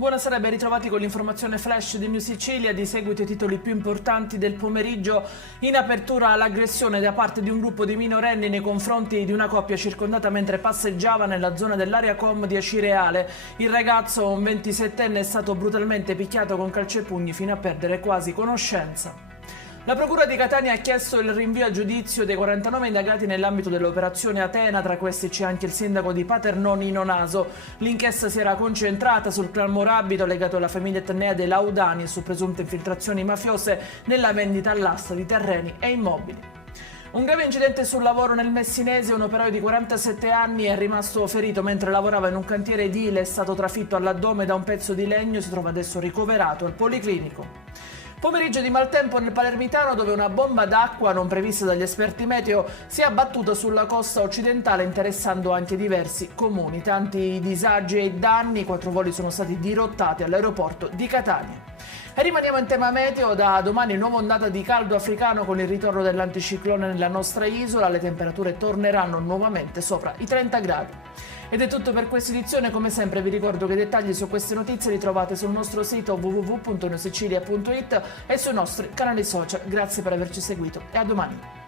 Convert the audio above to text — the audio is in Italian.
Buonasera, ben ritrovati con l'informazione flash di New Sicilia. Di seguito i titoli più importanti del pomeriggio. In apertura l'aggressione da parte di un gruppo di minorenni nei confronti di una coppia circondata mentre passeggiava nella zona dell'area com di Acireale. Il ragazzo, un 27enne, è stato brutalmente picchiato con calcepugni fino a perdere quasi conoscenza. La Procura di Catania ha chiesto il rinvio a giudizio dei 49 indagati nell'ambito dell'operazione Atena, tra questi c'è anche il sindaco di Paternò Nino Naso. L'inchiesta si era concentrata sul clan Morabito legato alla famiglia etnea dei Laudani e su presunte infiltrazioni mafiose nella vendita all'asta di terreni e immobili. Un grave incidente sul lavoro nel Messinese, un operaio di 47 anni è rimasto ferito mentre lavorava in un cantiere edile, è stato trafitto all'addome da un pezzo di legno, si trova adesso ricoverato al Policlinico. Pomeriggio di maltempo nel Palermitano, dove una bomba d'acqua non prevista dagli esperti meteo si è abbattuta sulla costa occidentale interessando anche diversi comuni. Tanti disagi e danni, 4 voli sono stati dirottati all'aeroporto di Catania. E rimaniamo in tema meteo, da domani nuova ondata di caldo africano con il ritorno dell'anticiclone nella nostra isola, le temperature torneranno nuovamente sopra i 30 gradi. Ed è tutto per questa edizione, come sempre vi ricordo che i dettagli su queste notizie li trovate sul nostro sito www.newsicilia.it e sui nostri canali social. Grazie per averci seguito e a domani.